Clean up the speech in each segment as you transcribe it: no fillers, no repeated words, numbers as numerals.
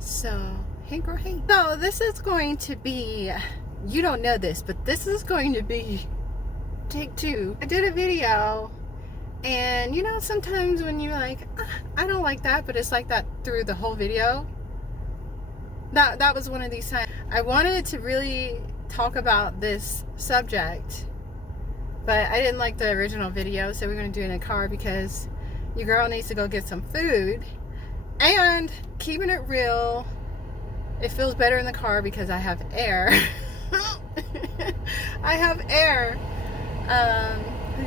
So, hey girl, hey. So this is going to be, you don't know this, but this is going to be take two. I did a video, and you know, sometimes when you're like, I don't like that, but it's like that through the whole video. That was one of these times. I wanted to really talk about this subject, but I didn't like the original video, so we're going to do it in a car because your girl needs to go get some food. And keeping it real, it feels better in the car because I have air. I have air.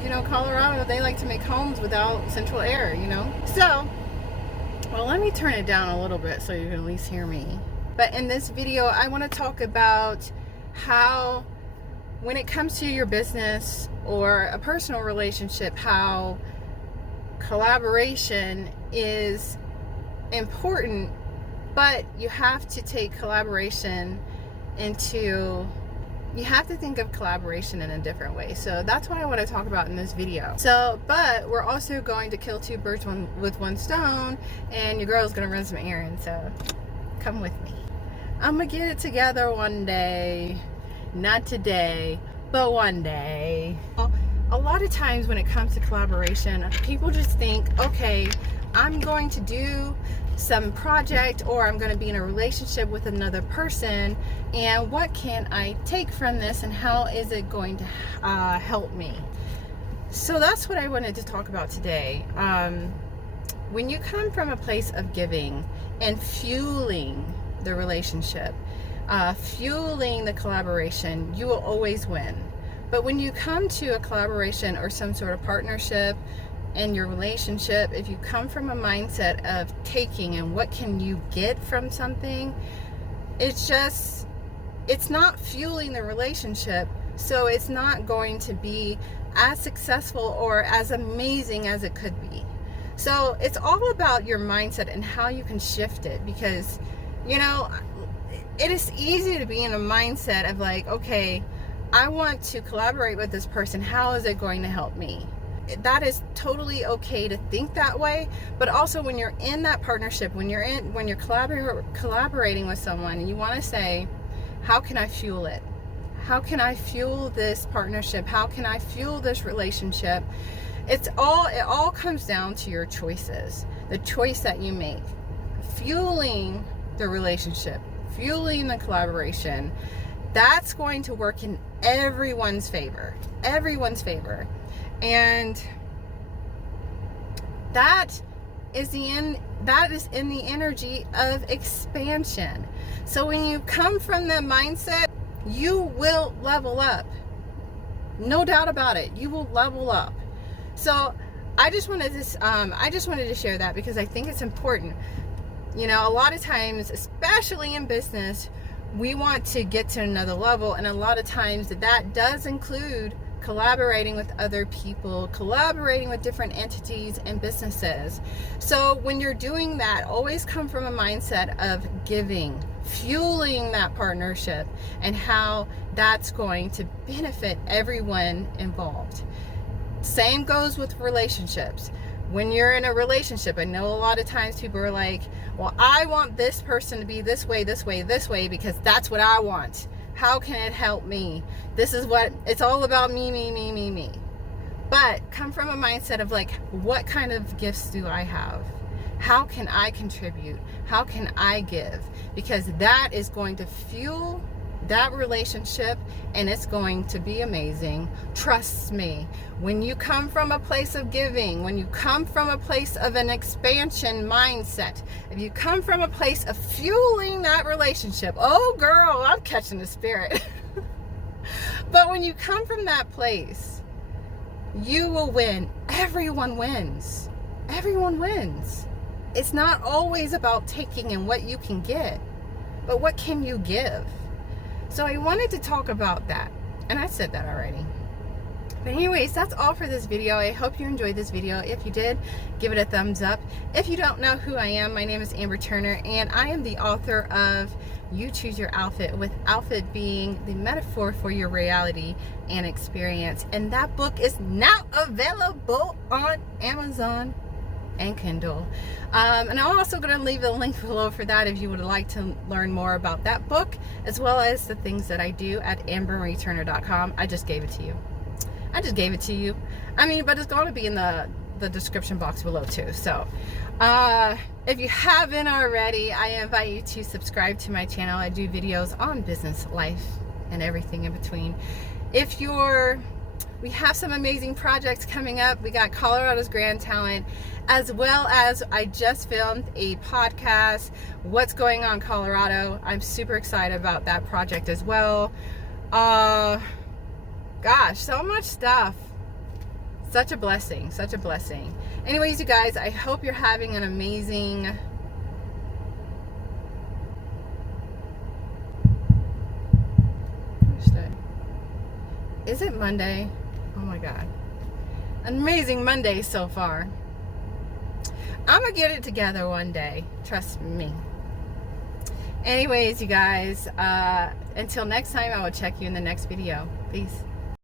You know, Colorado, they like to make homes without central air, you know? So, well, let me turn it down a little bit so you can at least hear me. But in this video, I want to talk about how, when it comes to your business or a personal relationship, how collaboration is important, but you have to take collaboration into, you have to think of collaboration in a different way. So that's what I want to talk about in this video. So, but we're also going to kill two birds with one stone, and your girl's gonna run some errands, so come with me. I'm gonna get it together one day. Not today, but one day. A lot of times when it comes to collaboration, people just think, okay, I'm going to do some project, or I'm going to be in a relationship with another person, and what can I take from this, and how is it going to help me? So that's what I wanted to talk about today. When you come from a place of giving and fueling the relationship, fueling the collaboration, you will always win. But when you come to a collaboration or some sort of partnership in your relationship, if you come from a mindset of taking and what can you get from something, it's not fueling the relationship, so it's not going to be as successful or as amazing as it could be. So it's all about your mindset and how you can shift it, because you know, it is easy to be in a mindset of like, okay, I want to collaborate with this person, how is it going to help me? That is totally okay to think that way, but also when you're in that partnership, when you're collaborating with someone, and you want to say, how can I fuel it? How can I fuel this partnership? How can I fuel this relationship? It all comes down to your choices, the choice that you make. Fueling the relationship, fueling the collaboration, that's going to work in everyone's favor. And that is in the energy of expansion. So when you come from that mindset, you will level up. No doubt about it. You will level up. So I just wanted to share that because I think it's important. You know, a lot of times, especially in business, we want to get to another level, and a lot of times that does include collaborating with other people, collaborating with different entities and businesses. So when you're doing that, always come from a mindset of giving, fueling that partnership, and how that's going to benefit everyone involved. Same goes with relationships. When you're in a relationship, I know a lot of times people are like, well, I want this person to be this way, because that's what I want. How can it help me? This is what, it's all about me. But come from a mindset of like, what kind of gifts do I have? How can I contribute? How can I give? Because that is going to fuel that relationship, and it's going to be amazing. Trust me, when you come from a place of giving, when you come from a place of an expansion mindset, if you come from a place of fueling that relationship, oh girl, I'm catching the spirit. But when you come from that place, you will win. Everyone wins. It's not always about taking and what you can get, but what can you give? So I wanted to talk about that, and I said that already. But anyways, that's all for this video. I hope you enjoyed this video. If you did, give it a thumbs up. If you don't know who I am, my name is Amber Turner, and I am the author of You Choose Your Outfit, with outfit being the metaphor for your reality and experience. And that book is now available on Amazon. and Kindle. And I'm also going to leave the link below for that if you would like to learn more about that book, as well as the things that I do at ambermarieturner.com. I just gave it to you. I mean, but it's going to be in the description box below too. So if you haven't already, I invite you to subscribe to my channel. I do videos on business, life, and everything in between. We have some amazing projects coming up. We got Colorado's Grand Talent, as well as I just filmed a podcast, What's Going On Colorado. I'm super excited about that project as well. Gosh, so much stuff. Such a blessing, such a blessing. Anyways, you guys, I hope you're having an amazing Is it Monday? Oh my God. An amazing Monday so far. I'm gonna get it together one day. Trust me. Anyways, you guys, until next time, I will check you in the next video. Peace.